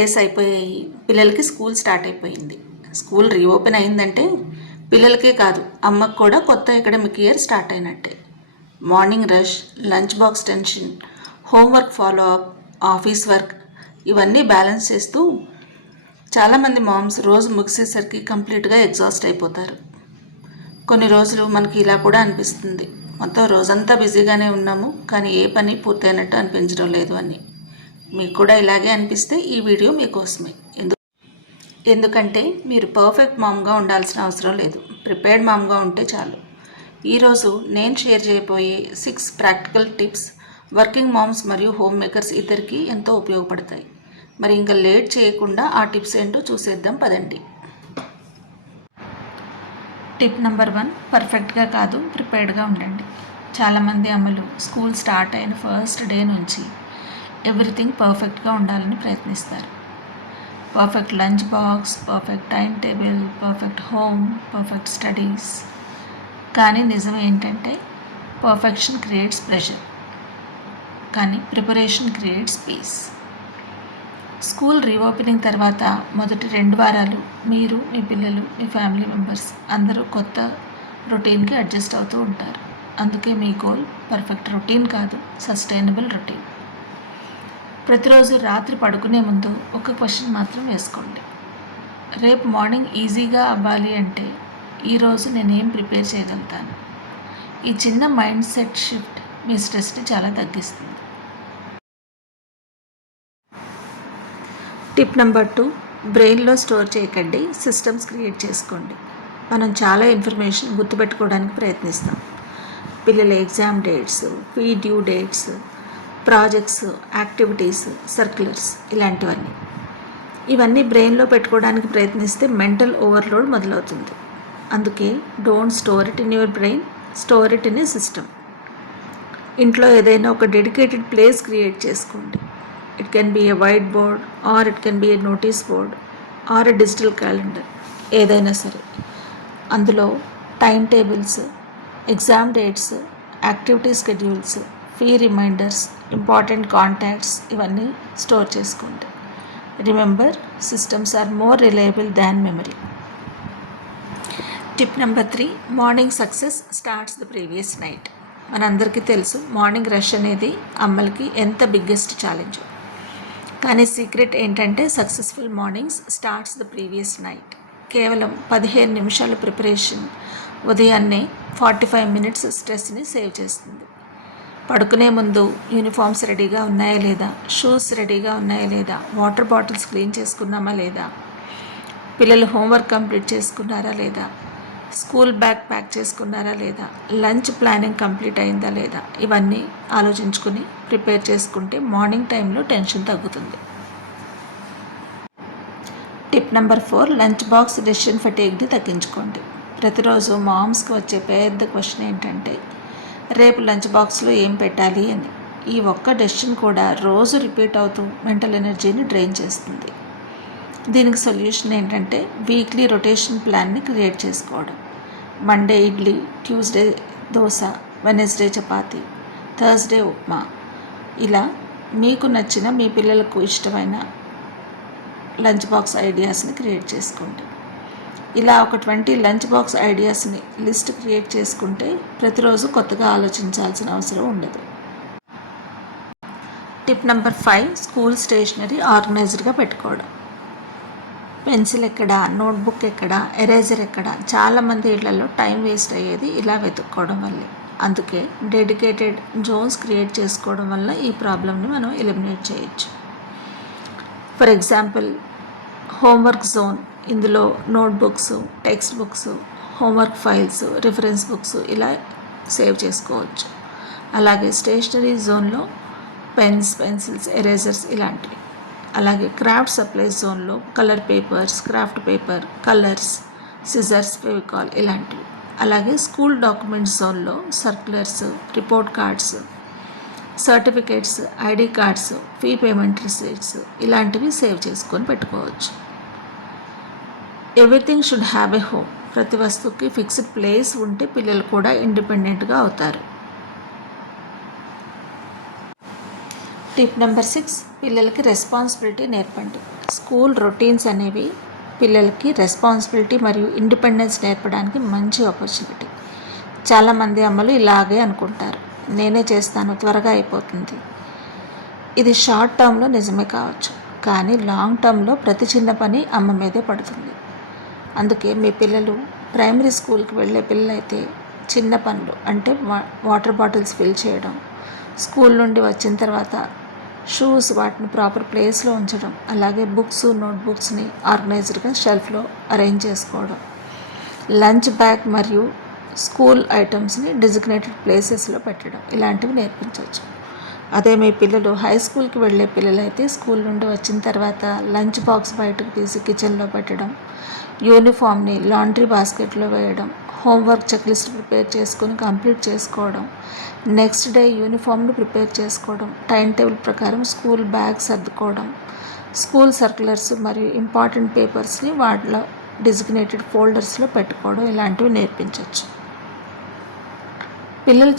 Holidays అయిపోయాయి, పిల్లలకి school start అయిపోయింది. స్కూల్ రీఓపెన్ అయిందంటే పిల్లలకే కాదు, అమ్మకు కూడా కొత్త అకాడమిక్ ఇయర్ స్టార్ట్ అయినట్టే. Morning rush, lunch box tension, homework follow up, office work ఇవన్నీ బ్యాలెన్స్ చేస్తూ చాలామంది మామ్స్ రోజు ముగిసేసరికి కంప్లీట్గా ఎగ్జాస్ట్ అయిపోతారు. కొన్ని రోజులు మనకి ఇలా కూడా అనిపిస్తుంది, మొత్తం రోజంతా బిజీగానే ఉన్నాము కానీ ఏ పని పూర్తయినట్టు అనిపించడం లేదు అని. మీకు కూడా ఇలాగే అనిపిస్తే ఈ వీడియో మీకోసమే. ఎందుకంటే మీరు పర్ఫెక్ట్ మామ్గా ఉండాల్సిన అవసరం లేదు, ప్రిపేర్డ్ మామ్గా ఉంటే చాలు. ఈరోజు నేను షేర్ చేయబోయే 6 ప్రాక్టికల్ టిప్స్ వర్కింగ్ మామ్స్ మరియు హోమ్ మేకర్స్ ఇద్దరికి ఎంతో ఉపయోగపడతాయి. మరి ఇంకా లేట్ చేయకుండా ఆ టిప్స్ ఏంటో చూసేద్దాం పదండి. టిప్ నెంబర్ 1, పర్ఫెక్ట్గా కాదు ప్రిపేర్డ్గా ఉండండి. చాలామంది అమ్మలు స్కూల్ స్టార్ట్ అయిన ఫస్ట్ డే నుంచి ఎవ్రీథింగ్ పర్ఫెక్ట్గా ఉండాలని ప్రయత్నిస్తారు. Perfect lunch box, perfect time table, perfect home, perfect studies. కానీ నిజం ఏంటంటే పర్ఫెక్షన్ క్రియేట్స్ ప్రెషర్, కానీ preparation creates peace. School reopening తర్వాత మొదటి 2 వారాలు మీరు, మీ పిల్లలు, మీ ఫ్యామిలీ మెంబర్స్ అందరూ కొత్త రొటీన్కి అడ్జస్ట్ అవుతూ ఉంటారు. అందుకే మీ గోల్ పర్ఫెక్ట్ రొటీన్ కాదు, సస్టైనబుల్ రొటీన్. ప్రతిరోజు రాత్రి పడుకునే ముందు ఒక క్వశ్చన్ మాత్రం వేసుకోండి. రేపు మార్నింగ్ ఈజీగా అవ్వాలి అంటే ఈరోజు నేనేం ప్రిపేర్ చేయగలుగుతాను? ఈ చిన్న మైండ్ సెట్ షిఫ్ట్ మీ స్ట్రెస్ని చాలా తగ్గిస్తుంది. టిప్ నెంబర్ 2, బ్రెయిన్లో స్టోర్ చేయకండి, సిస్టమ్స్ క్రియేట్ చేసుకోండి. మనం చాలా ఇన్ఫర్మేషన్ గుర్తుపెట్టుకోవడానికి ప్రయత్నిస్తాం. పిల్లల exam dates, fee due dates, projects, activities, circulars ఇలాంటివన్నీ. ఇవన్నీ బ్రెయిన్లో పెట్టుకోవడానికి ప్రయత్నిస్తే మెంటల్ ఓవర్లోడ్ మొదలవుతుంది. అందుకే don't store it in your brain, store it in a system. ఇంట్లో ఏదైనా ఒక డెడికేటెడ్ ప్లేస్ క్రియేట్ చేసుకోండి. It can be a white board, or it can be a notice board, or a digital calendar, ఏదైనా సరే. అందులో time tables, exam dates, activity schedules, fee reminders, important contacts ఇవన్నీ store చేసుకోండి. Remember, systems are more reliable than memory. Tip number 3, morning success starts the previous night. మనందరికీ తెలుసు morning rush అనేది అమ్మలకి ఎంత బిగ్గెస్ట్ ఛాలెంజ్. కానీ సీక్రెట్ ఏంటంటే successful mornings starts the previous night. కేవలం 15 నిమిషాల ప్రిపరేషన్ ఉదయాన్నే 45 మినిట్స్ స్ట్రెస్ని సేవ్ చేస్తుంది. పడుకునే ముందు యూనిఫామ్స్ రెడీగా ఉన్నాయా లేదా, షూస్ రెడీగా ఉన్నాయా లేదా, వాటర్ బాటిల్స్ క్లీన్ చేసుకున్నామా లేదా, పిల్లలు హోంవర్క్ కంప్లీట్ చేసుకున్నారా లేదా, స్కూల్ బ్యాగ్ ప్యాక్ చేసుకున్నారా లేదా, లంచ్ ప్లానింగ్ కంప్లీట్ అయిందా లేదా, ఇవన్నీ ఆలోచించుకుని ప్రిపేర్ చేసుకుంటే మార్నింగ్ టైంలో టెన్షన్ తగ్గుతుంది. Tip number 4, lunch box decision ఫెటీగ్ని తగ్గించుకోండి. ప్రతిరోజు మామ్స్కి వచ్చే పెద్ద క్వశ్చన్ ఏంటంటే రేపు లంచ్ బాక్స్లో ఏం పెట్టాలి అని. ఈ ఒక్క డెసిషన్ కూడా రోజు రిపీట్ అవుతూ మెంటల్ ఎనర్జీని డ్రైన్ చేస్తుంది. దీనికి సొల్యూషన్ ఏంటంటే వీక్లీ రొటేషన్ ప్లాన్ని క్రియేట్ చేసుకోవడం. Monday idli, Tuesday dosa, Wednesday chapati, Thursday upma. ఇలా మీకు నచ్చిన, మీ పిల్లలకు ఇష్టమైన లంచ్ బాక్స్ ఐడియాస్ని క్రియేట్ చేసుకోండి. ఇలా ఒక 20 లంచ్ బాక్స్ ఐడియాస్ని లిస్ట్ క్రియేట్ చేసుకుంటే ప్రతిరోజు కొత్తగా ఆలోచించాల్సిన అవసరం ఉండదు. టిప్ నెంబర్ 5, స్కూల్ స్టేషనరీ ఆర్గనైజ్డ్గా పెట్టుకోవడం. పెన్సిల్ ఎక్కడ, నోట్బుక్ ఎక్కడ, ఎరేజర్ ఎక్కడ, చాలామంది ఇళ్లలో టైం వేస్ట్ అయ్యేది ఇలా వెతుక్కోవడం వల్లే. అందుకే డెడికేటెడ్ జోన్స్ క్రియేట్ చేసుకోవడం వల్ల ఈ ప్రాబ్లమ్ని మనం ఎలిమినేట్ చేయొచ్చు. ఫర్ ఎగ్జాంపుల్ హోంవర్క్ జోన్, ఇందులో notebooks, text books, homework files, reference books ఇలా సేవ్ చేసుకోవచ్చు. అలాగే స్టేషనరీ జోన్లో పెన్స్, పెన్సిల్స్, ఎరేజర్స్ ఇలాంటివి. అలాగే క్రాఫ్ట్ సప్లైస్ జోన్లో colour papers, craft paper, colours, scissors, Fevicol ఇలాంటివి. అలాగే స్కూల్ డాక్యుమెంట్స్ జోన్లో circulars, report cards, certificates, ID cards, fee payment receipts ఇలాంటివి సేవ్ చేసుకొని పెట్టుకోవచ్చు. Everything should have a home. ప్రతి వస్తువుకి ఫిక్స్డ్ ప్లేస్ ఉంటే పిల్లలు కూడా ఇండిపెండెంట్గా అవుతారు. టిప్ నెంబర్ 6, పిల్లలకి రెస్పాన్సిబిలిటీ నేర్పండి. స్కూల్ రొటీన్స్ అనేవి పిల్లలకి రెస్పాన్సిబిలిటీ మరియు ఇండిపెండెన్స్ నేర్పడానికి మంచి ఆపర్చునిటీ. చాలామంది అమ్మలు ఇలాగే అనుకుంటారు, నేనే చేస్తాను, త్వరగా అయిపోతుంది. ఇది షార్ట్ టర్మ్లో నిజమే కావచ్చు, కానీ లాంగ్ టర్మ్లో ప్రతి చిన్న పని అమ్మ మీదే పడుతుంది. అందుకే మీ పిల్లలు ప్రైమరీ స్కూల్కి వెళ్ళే పిల్లలైతే చిన్న పనులు అంటే వాటర్ బాటిల్స్ ఫిల్ చేయడం, స్కూల్ నుండి వచ్చిన తర్వాత షూస్ వాటిని ప్రాపర్ ప్లేస్లో ఉంచడం, అలాగే బుక్స్ నోట్బుక్స్ని ఆర్గనైజ్డ్గా షెల్ఫ్లో అరేంజ్ చేసుకోవడం, లంచ్ బ్యాగ్ మరియు స్కూల్ ఐటమ్స్ని డిజిగ్నేటెడ్ ప్లేసెస్లో పెట్టడం, ఇలాంటివి నేర్పించవచ్చు. అదే మీ పిల్లలు హై స్కూల్కి వెళ్ళే పిల్లలైతే స్కూల్ నుండి వచ్చిన తర్వాత లంచ్ బాక్స్ బయటకు తీసి కిచెన్లో పెట్టడం, యూనిఫామ్ని లాండ్రీ బాస్కెట్లో వేయడం, హోంవర్క్ చెక్ లిస్ట్ ప్రిపేర్ చేసుకొని కంప్లీట్ చేసుకోవడం, నెక్స్ట్ డే యూనిఫామ్ని ప్రిపేర్ చేసుకోవడం, టైం టేబుల్ ప్రకారం స్కూల్ బ్యాగ్ సర్దుకోవడం, స్కూల్ సర్క్యులర్స్ మరియు ఇంపార్టెంట్ పేపర్స్ని వాటిలో డిజిగ్నేటెడ్ ఫోల్డర్స్లో పెట్టుకోవడం, ఇలాంటివి నేర్పించవచ్చు. పిల్లలు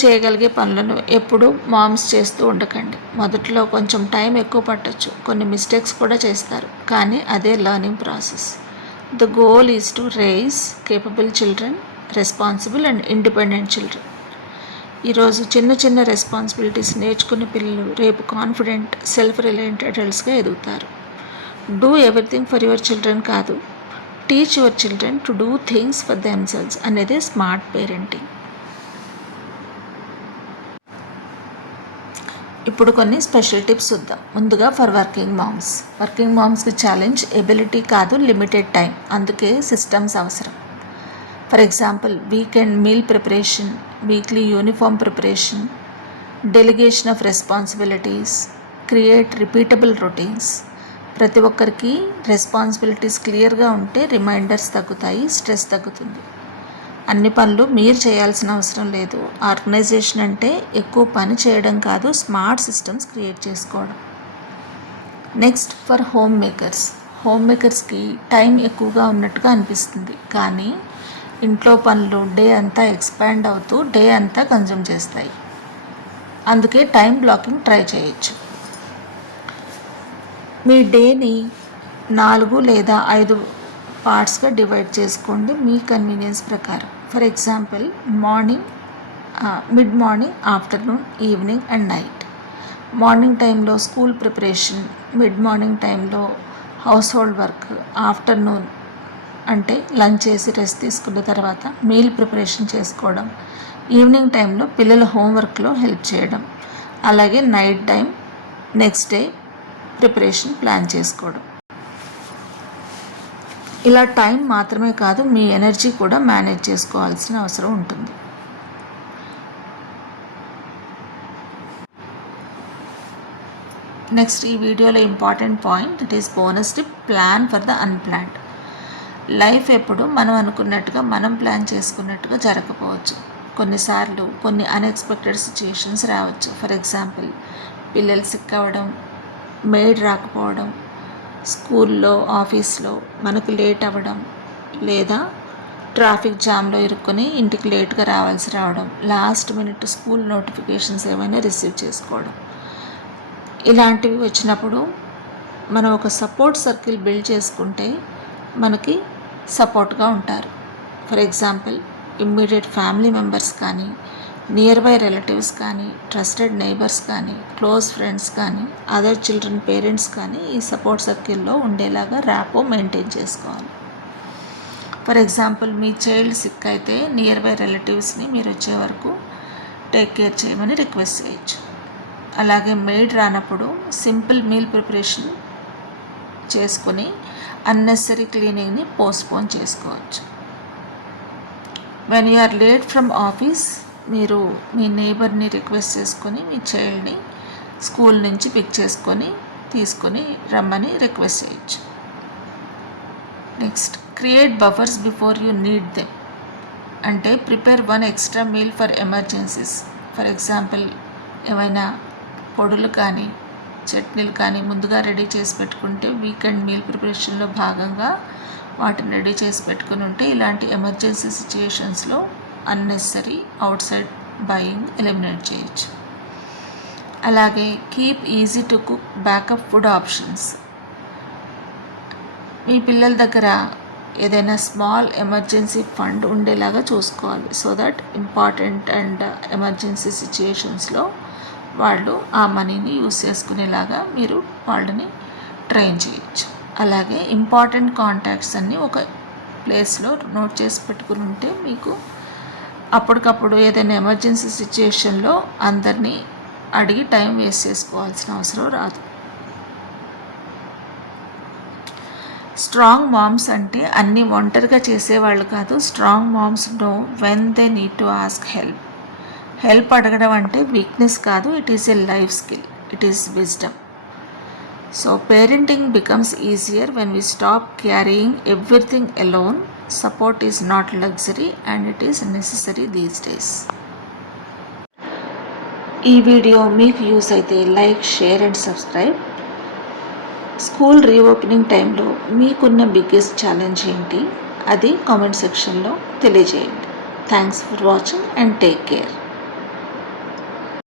చేయగలిగే పనులను ఎప్పుడు మామ్స్ చేస్తూ ఉండకండి. మొదట్లో కొంచెం టైం ఎక్కువ పట్టచ్చు, కొన్ని మిస్టేక్స్ కూడా చేస్తారు, కానీ అదే learning process. The goal is to raise capable children, responsible and independent children. ఈరోజు చిన్న చిన్న రెస్పాన్సిబిలిటీస్ నేర్చుకునే పిల్లలు రేపు కాన్ఫిడెంట్, సెల్ఫ్ రిలయంట్ అడల్ట్స్గా ఎదుగుతారు. Do everything for your children కాదు, teach your children to do things for themselves అనేది స్మార్ట్ పేరెంటింగ్. ఇప్పుడు కొన్ని స్పెషల్ టిప్స్ చూద్దాం. ముందుగా ఫర్ వర్కింగ్ మామ్స్కి ఛాలెంజ్ ఎబిలిటీ కాదు, లిమిటెడ్ టైం, అందుకే సిస్టమ్స్ అవసరం. For example, weekend meal preparation, weekly uniform preparation, delegation of responsibilities, create repeatable routines. ప్రతి ఒక్కరికి రెస్పాన్సిబిలిటీస్ క్లియర్గా ఉంటే రిమైండర్స్ తగ్గుతాయి, స్ట్రెస్ తగ్గుతుంది. అన్ని పనులు మీరు చేయాల్సిన అవసరం లేదు. ఆర్గనైజేషన్ అంటే ఎక్కువ పని చేయడం కాదు, స్మార్ట్ సిస్టమ్స్ క్రియేట్ చేసుకోవడం. నెక్స్ట్ ఫర్ హోమ్ మేకర్స్కి టైం ఎక్కువగా ఉన్నట్టుగా అనిపిస్తుంది, కానీ ఇంట్లో పనులు డే అంతా ఎక్స్పాండ్ అవుతూ డే అంతా కన్జ్యూమ్ చేస్తాయి. అందుకే టైం బ్లాకింగ్ ట్రై చేయొచ్చు. మీ డేని 4 లేదా 5 పార్ట్స్గా డివైడ్ చేసుకోండి మీ కన్వీనియన్స్ ప్రకారం. For example, mid morning, afternoon, evening and night. Morning టైంలో స్కూల్ ప్రిపరేషన్, మిడ్ మార్నింగ్ టైంలో హౌస్ హోల్డ్ వర్క్, ఆఫ్టర్నూన్ అంటే లంచ్ చేసి రెస్ట్ తీసుకున్న తర్వాత మీల్ ప్రిపరేషన్ చేసుకోవడం, ఈవినింగ్ టైంలో పిల్లల హోంవర్క్లో హెల్ప్ చేయడం, అలాగే night time next day preparation plan చేసుకోవడం. ఇలా టైం మాత్రమే కాదు, మీ ఎనర్జీ కూడా మేనేజ్ చేసుకోవాల్సిన అవసరం ఉంటుంది. నెక్స్ట్ ఈ వీడియోలో important point, that is bonus tip, plan for the unplanned. Life ఎప్పుడు మనం అనుకున్నట్టుగా, మనం ప్లాన్ చేసుకున్నట్టుగా జరగకపోవచ్చు. కొన్నిసార్లు కొన్ని అన్ఎక్స్పెక్టెడ్ సిచ్యుయేషన్స్ రావచ్చు. ఫర్ ఎగ్జాంపుల్, పిల్లలు సిక్ అవ్వడం, మెయిడ్ రాకపోవడం, స్కూల్లో, ఆఫీస్లో మనకు లేట్ అవ్వడం, లేదా ట్రాఫిక్ జామ్లో ఇరుక్కొని ఇంటికి లేట్గా రావడం, లాస్ట్ మినిట్ స్కూల్ నోటిఫికేషన్స్ ఏమైనా రిసీవ్ చేసుకోవడం. ఇలాంటివి వచ్చినప్పుడు మనం ఒక సపోర్ట్ సర్కిల్ బిల్డ్ చేసుకుంటే మనకి సపోర్ట్గా ఉంటారు. For example, immediate family members కానీ, నియర్ బై రిలేటివ్స్ కానీ, ట్రస్టెడ్ నైబర్స్ కానీ, క్లోజ్ ఫ్రెండ్స్ కానీ, అదర్ చిల్డ్రన్ పేరెంట్స్ కానీ ఈ సపోర్ట్ సర్కిల్లో ఉండేలాగా ర్యాపో మెయింటైన్ చేసుకోవాలి. ఫర్ ఎగ్జాంపుల్, మీ చైల్డ్ సిక్ అయితే నియర్ బై రిలేటివ్స్ని మీరు వచ్చే వరకు టేక్ కేర్ చేయమని రిక్వెస్ట్ చేయొచ్చు. అలాగే మెయిడ్ రానప్పుడు సింపుల్ మీల్ ప్రిపరేషన్ చేసుకొని అన్నెసరీ క్లీనింగ్ని పోస్ట్పోన్ చేసుకోవచ్చు. When you are late from office, మీరు మీ నేబర్ని రిక్వెస్ట్ చేసుకొని మీ చైల్డ్ని స్కూల్ నుంచి పిక్ తీసుకొని రమ్మని రిక్వెస్ట్ చేయొచ్చు. Next, create buffers before you need them. అంటే prepare 1 extra meal for emergencies. For example, ఏమైనా పొడులు కానీ చట్నీలు కానీ ముందుగా రెడీ చేసి పెట్టుకుంటే వీకెండ్ మీల్ ప్రిపరేషన్లో భాగంగా వాటిని రెడీ చేసి పెట్టుకుని ఉంటే ఇలాంటి ఎమర్జెన్సీ సిచ్యుయేషన్స్లో unnecessary outside buying eliminate చేయొచ్చు. అలాగే keep easy to cook backup food options. మీ పిల్లల దగ్గర ఏదైనా స్మాల్ ఎమర్జెన్సీ ఫండ్ ఉండేలాగా చూసుకోవాలి, so that important and emergency సిచ్యుయేషన్స్లో వాళ్ళు ఆ మనీని యూస్ చేసుకునేలాగా మీరు వాళ్ళని ట్రైన్ చేయొచ్చు. అలాగే ఇంపార్టెంట్ కాంటాక్ట్స్ అన్నీ ఒక ప్లేస్లో నోట్ చేసి పెట్టుకుని ఉంటే మీకు అప్పటికప్పుడు ఏదైనా ఎమర్జెన్సీ సిచ్యుయేషన్లో అందరినీ అడిగి టైం వేస్ట్ చేసుకోవాల్సిన అవసరం రాదు. స్ట్రాంగ్ మామ్స్ అంటే అన్నీ ఒంటరిగా చేసేవాళ్ళు కాదు. Strong moms know when they need to ask help అడగడం అంటే వీక్నెస్ కాదు, it is a life skill, it is wisdom. So parenting becomes easier when we stop carrying everything alone. Support is not luxury and it is necessary these days. ఈ video మీకు use అయితే like, share and subscribe. School reopening టైంలో మీకున్న biggest challenge ఏంటి అది comment సెక్షన్లో తెలియజేయండి. Thanks for watching and take care.